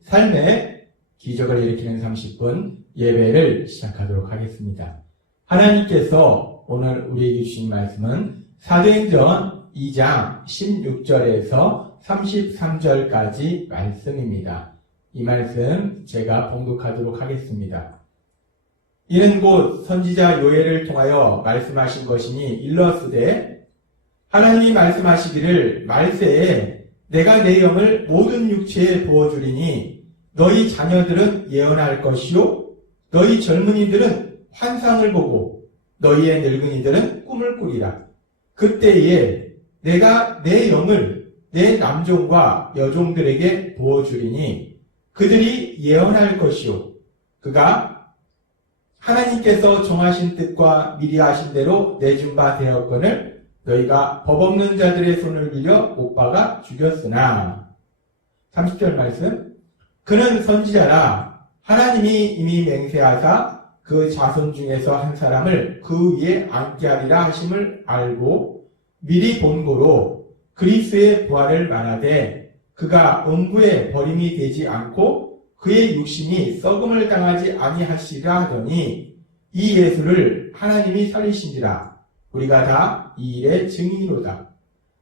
삶의 기적을 일으키는 30분 예배를 시작하도록 하겠습니다. 하나님께서 오늘 우리에게 주신 말씀은 사도행전 2장 16절에서 33절까지 말씀입니다. 이 말씀 제가 봉독하도록 하겠습니다. 이는 곧 선지자 요엘을 통하여 말씀하신 것이니 일러스되 하나님이 말씀하시기를 말세에 내가 내 영을 모든 육체에 부어주리니 너희 자녀들은 예언할 것이요 너희 젊은이들은 환상을 보고 너희의 늙은이들은 꿈을 꾸리라. 그때에 내가 내 영을 내 남종과 여종들에게 부어주리니 그들이 예언할 것이요 그가 하나님께서 정하신 뜻과 미리 하신 대로 내준 바 되었거늘 너희가 법 없는 자들의 손을 빌려 못 박아 죽였으나 30절 말씀 그는 선지자라 하나님이 이미 맹세하사 그 자손 중에서 한 사람을 그 위에 앉게 하리라 하심을 알고 미리 본고로 그리스도의 부활을 말하되 그가 음부에 버림이 되지 않고 그의 육신이 썩음을 당하지 아니하시리라 하더니 이 예수를 하나님이 살리신지라 우리가 다 이 일의 증인이로다.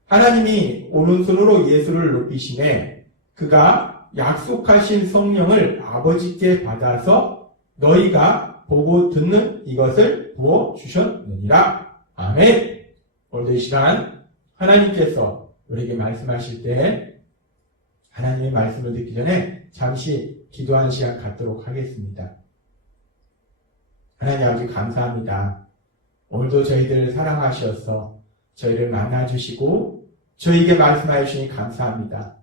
하나님이 오른손으로 예수를 높이시매 그가 약속하신 성령을 아버지께 받아서 너희가 보고 듣는 이것을 부어주셨느니라. 아멘. 오늘도 이 시간 하나님께서 우리에게 말씀하실 때 하나님의 말씀을 듣기 전에 잠시 기도하는 시간 갖도록 하겠습니다. 하나님 아버지 감사합니다. 오늘도 저희들을 사랑하셔서 저희를 만나주시고 저희에게 말씀하여 주시니 감사합니다.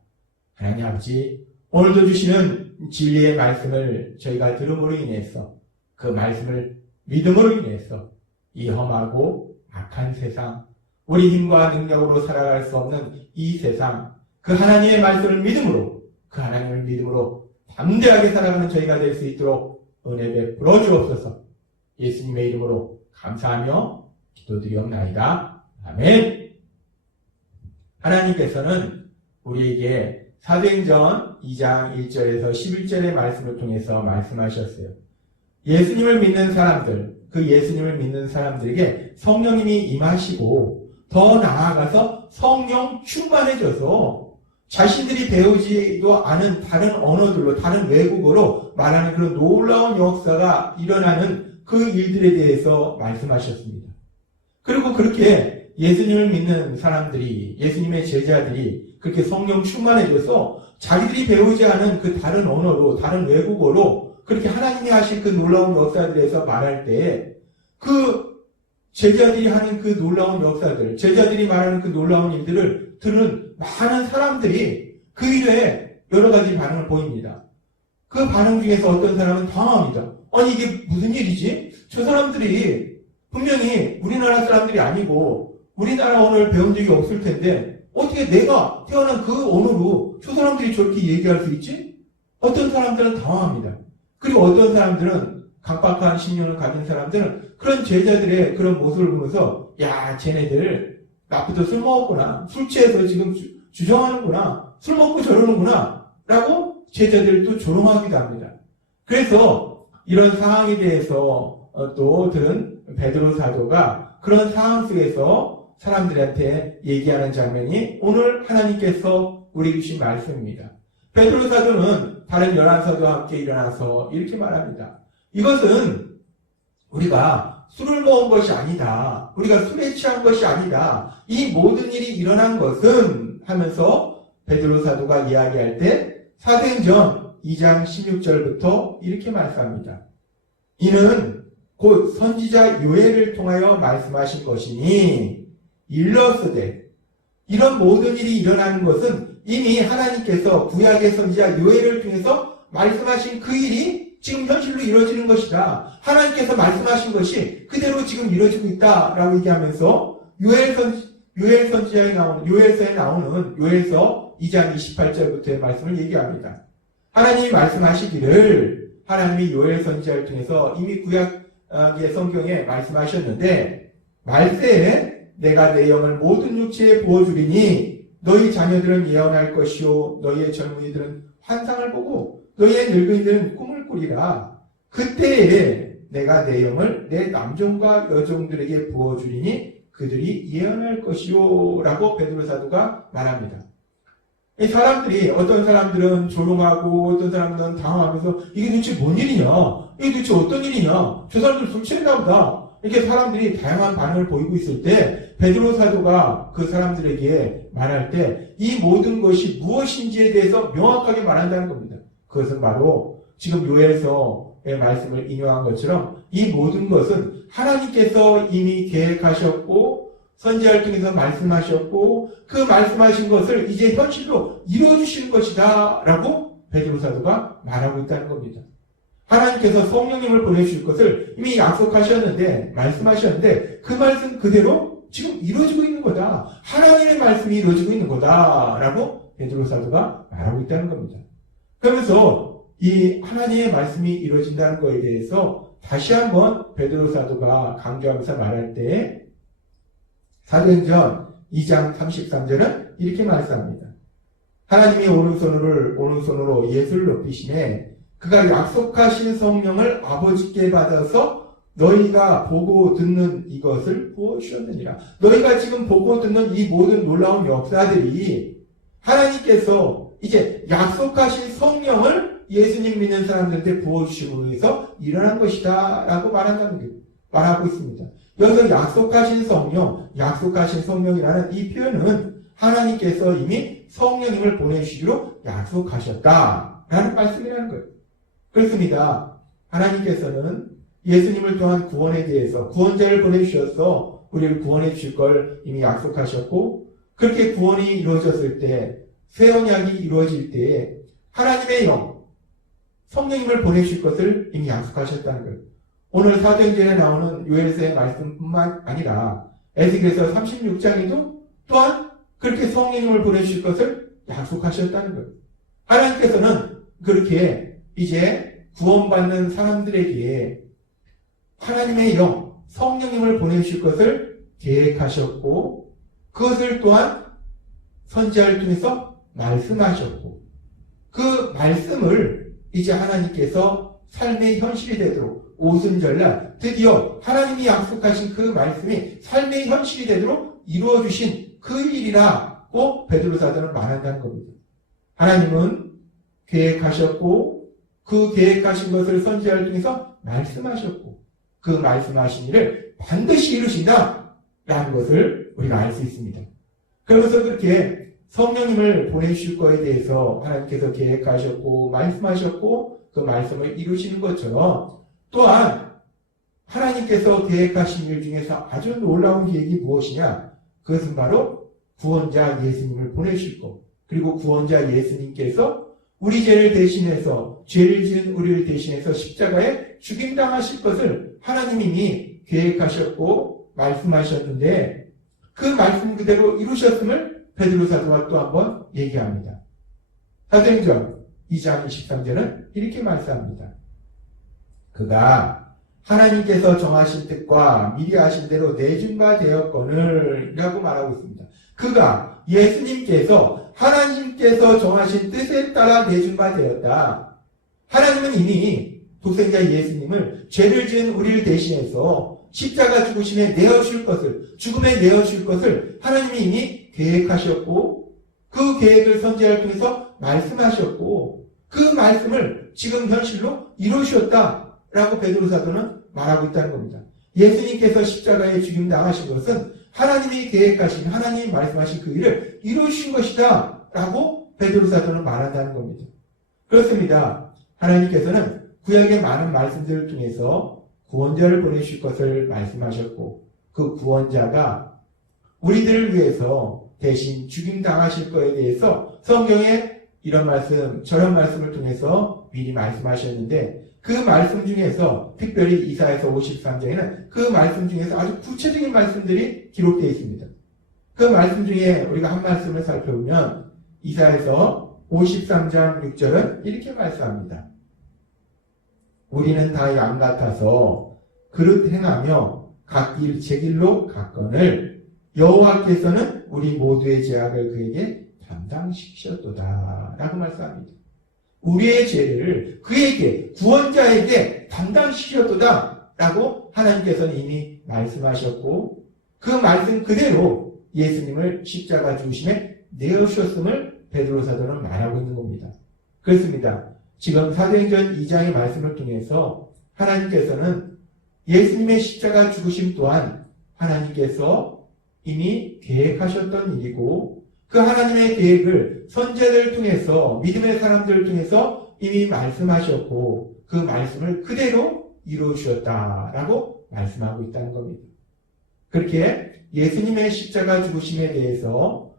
하나님 아버지 오늘도 주시는 진리의 말씀을 저희가 들음으로 인해서 그 말씀을 믿음으로 인해서 이 험하고 악한 세상 우리 힘과 능력으로 살아갈 수 없는 이 세상 그 하나님의 말씀을 믿음으로 그 하나님을 믿음으로 담대하게 살아가는 저희가 될 수 있도록 은혜 베풀어 주옵소서. 예수님의 이름으로 감사하며 기도드리옵나이다. 아멘. 하나님께서는 우리에게 사도행전 2장 1절에서 11절의 말씀을 통해서 말씀하셨어요. 예수님을 믿는 사람들, 그 예수님을 믿는 사람들에게 성령님이 임하시고 더 나아가서 성령 충만해져서 자신들이 배우지도 않은 다른 언어들로, 다른 외국어로 말하는 그런 놀라운 역사가 일어나는 그 일들에 대해서 말씀하셨습니다. 그리고 그렇게 예수님을 믿는 사람들이, 예수님의 제자들이 그렇게 성령 충만해져서 자기들이 배우지 않은 그 다른 언어로, 다른 외국어로 그렇게 하나님이 하실 그 놀라운 역사들에서 말할 때 그 제자들이 하는 그 놀라운 역사들, 제자들이 말하는 그 놀라운 일들을 들은 많은 사람들이 그 일에 여러 가지 반응을 보입니다. 그 반응 중에서 어떤 사람은 당황합니다. 아니 이게 무슨 일이지? 저 사람들이 분명히 우리나라 사람들이 아니고 우리나라 언어를 배운 적이 없을 텐데 어떻게 내가 태어난 그 언어로 저 사람들이 저렇게 얘기할 수 있지? 어떤 사람들은 당황합니다. 그리고 어떤 사람들은 각박한 신념을 가진 사람들은 그런 제자들의 그런 모습을 보면서 야 쟤네들 나부터 술 먹었구나. 술 취해서 지금 주정하는구나. 술 먹고 저러는구나. 라고 제자들을 또 조롱하기도 합니다. 그래서 이런 상황에 대해서 또 들은 베드로 사도가 그런 상황 속에서 사람들한테 얘기하는 장면이 오늘 하나님께서 우리에게 주신 말씀입니다. 베드로 사도는 다른 11사도와 함께 일어나서 이렇게 말합니다. 이것은 우리가 술을 먹은 것이 아니다. 우리가 술에 취한 것이 아니다. 이 모든 일이 일어난 것은 하면서 베드로 사도가 이야기할 때 사도행전 2장 16절부터 이렇게 말씀합니다. 이는 곧 선지자 요엘을 통하여 말씀하신 것이니 일러스되 이런 모든 일이 일어나는 것은 이미 하나님께서 구약의 선지자 요엘을 통해서 말씀하신 그 일이 지금 현실로 이루어지는 것이다. 하나님께서 말씀하신 것이 그대로 지금 이루어지고 있다라고 얘기하면서 요엘서에 나오는 요엘서 2장 28절부터의 말씀을 얘기합니다. 하나님이 말씀하시기를 하나님이 요엘 선지자를 통해서 이미 구약의 성경에 말씀하셨는데 말세에 내가 내 영을 모든 육체에 부어주리니 너희 자녀들은 예언할 것이요 너희의 젊은이들은 환상을 보고 너희의 늙은이들은 꿈을 꾸리라. 그때에 내가 내 영을 내 남종과 여종들에게 부어주리니 그들이 예언할 것이요 라고 베드로 사도가 말합니다. 이 사람들이 어떤 사람들은 조롱하고 어떤 사람들은 당황하면서 이게 도대체 뭔 일이냐? 이게 도대체 어떤 일이냐? 저 사람들 술 취했나 보다. 이렇게 사람들이 다양한 반응을 보이고 있을 때 베드로 사도가 그 사람들에게 말할 때 이 모든 것이 무엇인지에 대해서 명확하게 말한다는 겁니다. 그것은 바로 지금 요엘서의 말씀을 인용한 것처럼 이 모든 것은 하나님께서 이미 계획하셨고 선지자를 통해서 말씀하셨고 그 말씀하신 것을 이제 현실로 이루어주시는 것이다 라고 베드로 사도가 말하고 있다는 겁니다. 하나님께서 성령님을 보내주실 것을 이미 약속하셨는데 말씀하셨는데 그 말씀 그대로 지금 이루어지고 있는 거다. 하나님의 말씀이 이루어지고 있는 거다 라고 베드로 사도가 말하고 있다는 겁니다. 그러면서 이 하나님의 말씀이 이루어진다는 것에 대해서 다시 한번 베드로 사도가 강조하면서 말할 때 사도행전 2장 33절은 이렇게 말씀합니다. 하나님이 오른손으로 예수를 높이시매 그가 약속하신 성령을 아버지께 받아서 너희가 보고 듣는 이것을 부어주셨느니라. 너희가 지금 보고 듣는 이 모든 놀라운 역사들이 하나님께서 이제 약속하신 성령을 예수님 믿는 사람들한테 부어주시고 위해서 일어난 것이다 라고 말하고 있습니다. 여기서 약속하신 성령이라는 이 표현은 하나님께서 이미 성령님을 보내주시기로 약속하셨다라는 말씀이라는 거예요. 그렇습니다. 하나님께서는 예수님을 통한 구원에 대해서 구원자를 보내주셔서 우리를 구원해 주실 걸 이미 약속하셨고 그렇게 구원이 이루어졌을 때 새 언약이 이루어질 때에 하나님의 영, 성령님을 보내주실 것을 이미 약속하셨다는 거예요. 오늘 사도행전에 나오는 요엘서의 말씀뿐만 아니라 에스겔서 36장에도 또한 그렇게 성령님을 보내주실 것을 약속하셨다는 거예요. 하나님께서는 그렇게 이제 구원받는 사람들에게 하나님의 영, 성령님을 보내주실 것을 계획하셨고 그것을 또한 선지자를 통해서 말씀하셨고 그 말씀을 이제 하나님께서 삶의 현실이 되도록 오순절날 드디어 하나님이 약속하신 그 말씀이 삶의 현실이 되도록 이루어주신 그 일이라고 베드로 사도는 말한다는 겁니다. 하나님은 계획하셨고 그 계획하신 것을 선지자를 통해서 말씀하셨고 그 말씀하신 일을 반드시 이루신다라는 것을 우리가 알 수 있습니다. 그러면서 그렇게 성령님을 보내주실 것에 대해서 하나님께서 계획하셨고 말씀하셨고 그 말씀을 이루시는 것처럼 또한 하나님께서 계획하신 일 중에서 아주 놀라운 계획이 무엇이냐? 그것은 바로 구원자 예수님을 보내실 것. 그리고 구원자 예수님께서 우리 죄를 대신해서 죄를 지은 우리를 대신해서 십자가에 죽임당하실 것을 하나님이 계획하셨고 말씀하셨는데 그 말씀 그대로 이루셨음을 베드로 사도가 또 한번 얘기합니다. 사도행전 2장 23절은 이렇게 말씀합니다. 그가 하나님께서 정하신 뜻과 미리 하신 대로 내준 바 되었거늘 라고 말하고 있습니다. 그가 예수님께서 하나님께서 정하신 뜻에 따라 내준 바 되었다. 하나님은 이미 독생자 예수님을 죄를 지은 우리를 대신해서 십자가 죽으심에 내어줄 것을 죽음에 내어줄 것을 하나님이 이미 계획하셨고 그 계획을 선지자를 통해서 말씀하셨고 그 말씀을 지금 현실로 이루셨다라고 베드로 사도는 말하고 있다는 겁니다. 예수님께서 십자가에 죽임당하신 것은 하나님이 계획하신 하나님이 말씀하신 그 일을 이루신 것이다 라고 베드로 사도는 말한다는 겁니다. 그렇습니다. 하나님께서는 구약의 많은 말씀들을 통해서 구원자를 보내실 것을 말씀하셨고 그 구원자가 우리들을 위해서 대신 죽임당하실 것에 대해서 성경에 이런 말씀 저런 말씀을 통해서 미리 말씀하셨는데 그 말씀 중에서 특별히 이사야서 53장에는 그 말씀 중에서 아주 구체적인 말씀들이 기록되어 있습니다. 그 말씀 중에 우리가 한 말씀을 살펴보면 이사야서 53장 6절은 이렇게 말씀합니다. 우리는 다 양 같아서 그릇 행하며 각 길 제 길로 갔거늘 여호와께서는 우리 모두의 죄악을 그에게 담당시키셨도다 라고 말씀합니다. 우리의 죄를 그에게 구원자에게 담당시키셨도다 라고 하나님께서는 이미 말씀하셨고 그 말씀 그대로 예수님을 십자가 죽으심에 내어주셨음을 베드로 사도는 말하고 있는 겁니다. 그렇습니다. 지금 사도행전 2장의 말씀을 통해서 하나님께서는 예수님의 십자가 죽으심 또한 하나님께서 이미 계획하셨던 일이고 그 하나님의 계획을 선지자들을 통해서 믿음의 사람들을 통해서 이미 말씀하셨고 그 말씀을 그대로 이루어 주셨다라고 말씀하고 있다는 겁니다. 그렇게 예수님의 십자가 죽으심에 대해서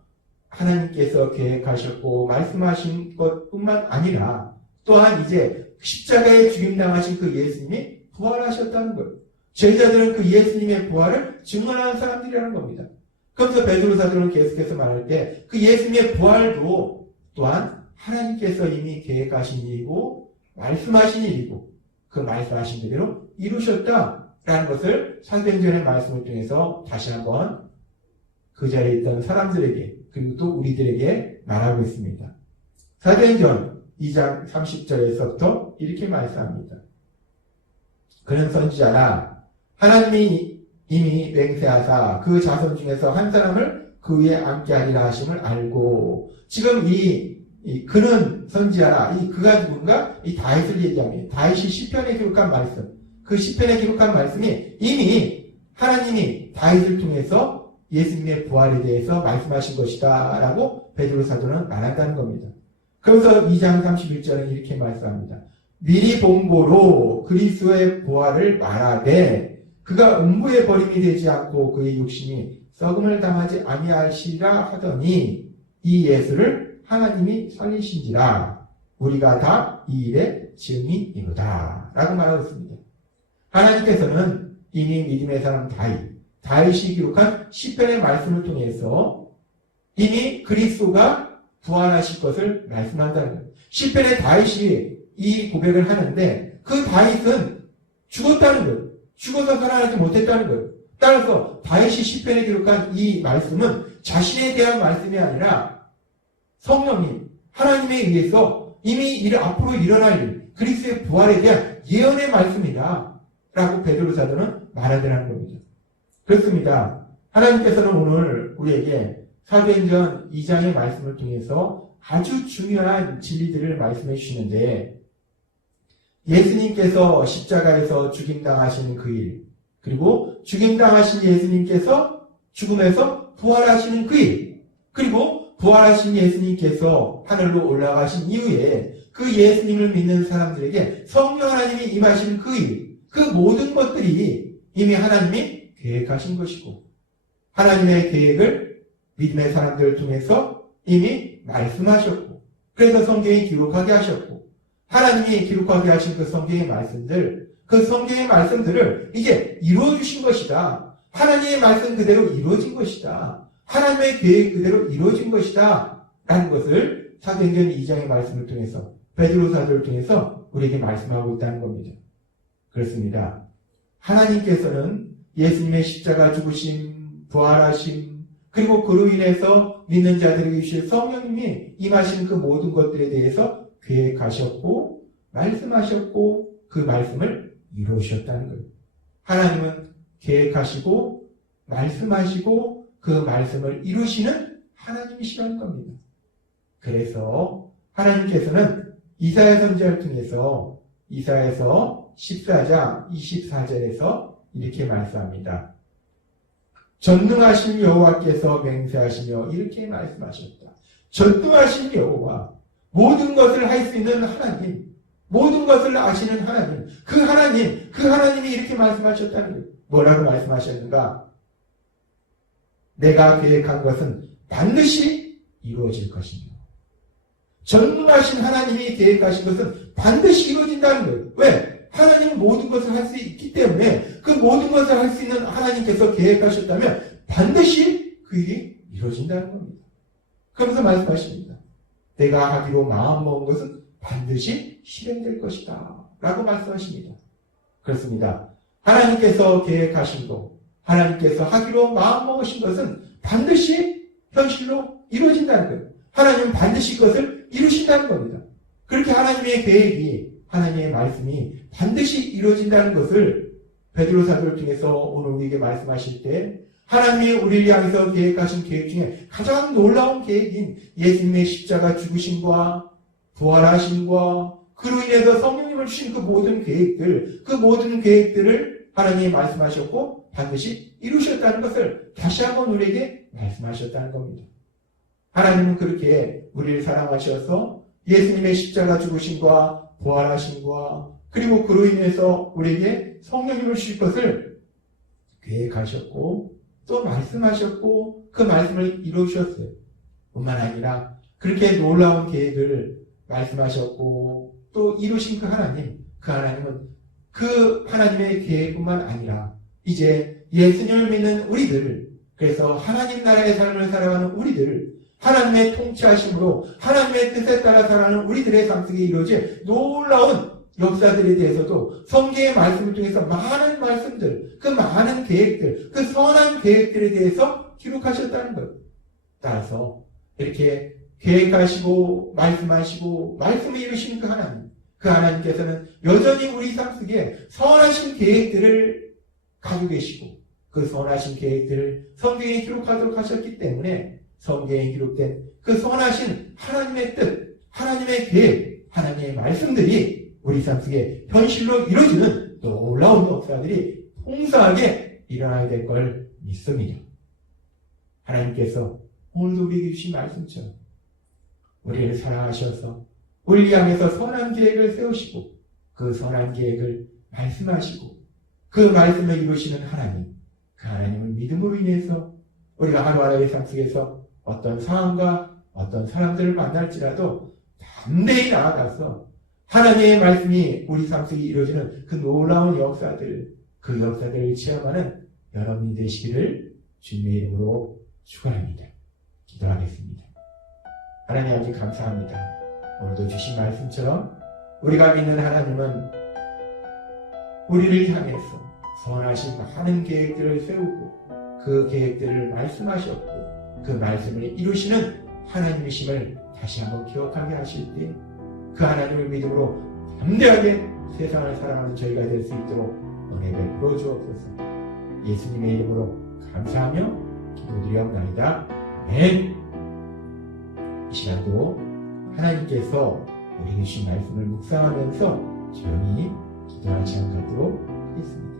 하나님께서 계획하셨고 말씀하신 것뿐만 아니라 또한 이제 십자가에 죽임당하신 그 예수님이 부활하셨다는 거예요. 제자들은 그 예수님의 부활을 증언하는 사람들이라는 겁니다. 그러면서 베드로 사도는 계속해서 말할 때 그 예수님의 부활도 또한 하나님께서 이미 계획하신 일이고 말씀하신 일이고 그 말씀하신 그대로 이루셨다라는 것을 사도행전의 말씀을 통해서 다시 한번 그 자리에 있던 사람들에게 그리고 또 우리들에게 말하고 있습니다. 사도행전 2장 30절에서부터 이렇게 말씀합니다. 그는 선지자라 하나님이 이미 맹세하사 그 자손 중에서 한 사람을 그 위에 앉게 하리라 하심을 알고 지금 그는 선지자라 이 그가 누군가 이 다윗을 얘기합니다. 다윗이 시편에 기록한 말씀 그 시편에 기록한 말씀이 이미 하나님이 다윗을 통해서 예수님의 부활에 대해서 말씀하신 것이다 라고 베드로 사도는 말한다는 겁니다. 그래서 2장 31절은 이렇게 말씀합니다. 미리 본고로 그리스도의 부활을 말하되 그가 음부의 버림이 되지 않고 그의 욕심이 썩음을 당하지 아니하시리라 하더니 이 예수를 하나님이 살리신지라 우리가 다 이 일의 증인이로다 라고 말하고 있습니다. 하나님께서는 이미 믿음의 사람 다윗이 기록한 시편의 말씀을 통해서 이미 그리스도가 부활하실 것을 말씀한다는 거예요. 시편의 다윗이 이 고백을 하는데 그 다윗은 죽었다는 거예요. 죽어서 살아나지 못했다는 거예요. 따라서 다윗이 시편에 기록한 이 말씀은 자신에 대한 말씀이 아니라 성령님, 하나님에 의해서 이미 앞으로 일어날 일, 그리스도의 부활에 대한 예언의 말씀이다 라고 베드로 사도는 말하더라는 겁니다. 그렇습니다. 하나님께서는 오늘 우리에게 사도행전 2장의 말씀을 통해서 아주 중요한 진리들을 말씀해 주시는데 예수님께서 십자가에서 죽임당하시는 그 일, 그리고 죽임당하신 예수님께서 죽음에서 부활하시는 그 일, 그리고 부활하신 예수님께서 하늘로 올라가신 이후에 그 예수님을 믿는 사람들에게 성령 하나님이 임하시는 그 일, 그 모든 것들이 이미 하나님이 계획하신 것이고 하나님의 계획을 믿음의 사람들을 통해서 이미 말씀하셨고 그래서 성경이 기록하게 하셨고 하나님이 기록하게 하신 그 성경의 말씀들 그 성경의 말씀들을 이제 이루어주신 것이다. 하나님의 말씀 그대로 이루어진 것이다. 하나님의 계획 그대로 이루어진 것이다. 라는 것을 사도행전 2장의 말씀을 통해서 베드로 사도를 통해서 우리에게 말씀하고 있다는 겁니다. 그렇습니다. 하나님께서는 예수님의 십자가 죽으심, 부활하심, 그리고 그로 인해서 믿는 자들에게 주실 성령님이 임하신 그 모든 것들에 대해서 계획하셨고 말씀하셨고 그 말씀을 이루셨다는 거예요. 하나님은 계획하시고 말씀하시고 그 말씀을 이루시는 하나님이시라는 겁니다. 그래서 하나님께서는 이사야 선지자를 통해서 이사야서 14장 24절에서 이렇게 말씀합니다. 전능하신 여호와께서 맹세하시며 이렇게 말씀하셨다. 전능하신 여호와, 모든 것을 할 수 있는 하나님, 모든 것을 아시는 하나님, 그 하나님이 이렇게 말씀하셨다는 거예요. 뭐라고 말씀하셨는가? 내가 계획한 것은 반드시 이루어질 것이며 전능하신 하나님이 계획하신 것은 반드시 이루어진다는 거예요. 왜? 하나님은 모든 것을 할 수 있기 때문에 그 모든 것을 할 수 있는 하나님께서 계획하셨다면 반드시 그 일이 이루어진다는 겁니다. 그러면서 말씀하십니다. 내가 하기로 마음먹은 것은 반드시 실행될 것이다 라고 말씀하십니다. 그렇습니다. 하나님께서 계획하신 것, 하나님께서 하기로 마음먹으신 것은 반드시 현실로 이루어진다는 거예요. 하나님은 반드시 그것을 이루신다는 겁니다. 그렇게 하나님의 계획이, 하나님의 말씀이 반드시 이루어진다는 것을 베드로 사도를 통해서 오늘 우리에게 말씀하실 때 하나님이 우리를 향해서 계획하신 계획 중에 가장 놀라운 계획인 예수님의 십자가 죽으심과 부활하심과 그로 인해서 성령님을 주신 그 모든 계획들, 그 모든 계획들을 하나님이 말씀하셨고 반드시 이루셨다는 것을 다시 한번 우리에게 말씀하셨다는 겁니다. 하나님은 그렇게 우리를 사랑하셔서 예수님의 십자가 죽으심과 부활하심과 그리고 그로 인해서 우리에게 성령님을 주실 것을 계획하셨고 또 말씀하셨고 그 말씀을 이루셨어요. 뿐만 아니라 그렇게 놀라운 계획을 말씀하셨고 또 이루신 그 하나님은 그 하나님의 계획뿐만 아니라 이제 예수님을 믿는 우리들, 그래서 하나님 나라의 삶을 살아가는 우리들, 하나님의 통치하심으로 하나님의 뜻에 따라 살아가는 우리들의 삶 속에 이루어질 놀라운 역사들에 대해서도 성경의 말씀을 통해서 많은 말씀들, 그 많은 계획들, 그 선한 계획들에 대해서 기록하셨다는 것. 따라서 이렇게 계획하시고 말씀하시고 말씀을 이루신 그 하나님께서는 여전히 우리 삶 속에 선하신 계획들을 가지고 계시고 그 선하신 계획들을 성경에 기록하도록 하셨기 때문에 성경에 기록된 그 선하신 하나님의 뜻, 하나님의 계획, 하나님의 말씀들이 우리 삶 속에 현실로 이루어지는 놀라운 역사들이 풍성하게 일어나게 될 걸 믿습니다. 하나님께서 오늘도 우리에게 주신 말씀처럼 우리를 사랑하셔서 우리 향해서 선한 계획을 세우시고 그 선한 계획을 말씀하시고 그 말씀을 이루시는 하나님, 그 하나님을 믿음으로 인해서 우리가 하루하루의 삶 속에서 어떤 상황과 어떤 사람들을 만날지라도 담대히 나아가서 하나님의 말씀이 우리 삶 속에 이루어지는 그 놀라운 역사들, 그 역사들을 체험하는 여러분이 되시기를 주님의 이름으로 축원합니다. 기도하겠습니다. 하나님 아버지 감사합니다. 오늘도 주신 말씀처럼 우리가 믿는 하나님은 우리를 향해서 선하신 많은 계획들을 세우고 그 계획들을 말씀하셨고 그 말씀을 이루시는 하나님이심을 다시 한번 기억하게 하실 때 그 하나님을 믿음으로 담대하게 세상을 살아가는 저희가 될 수 있도록 은혜 베풀어 주옵소서. 예수님의 이름으로 감사하며 기도드리옵나이다. 아멘. 이 시간도 하나님께서 우리에게 주신 말씀을 묵상하면서 조용히 기도하는 시간 갖도록 하겠습니다.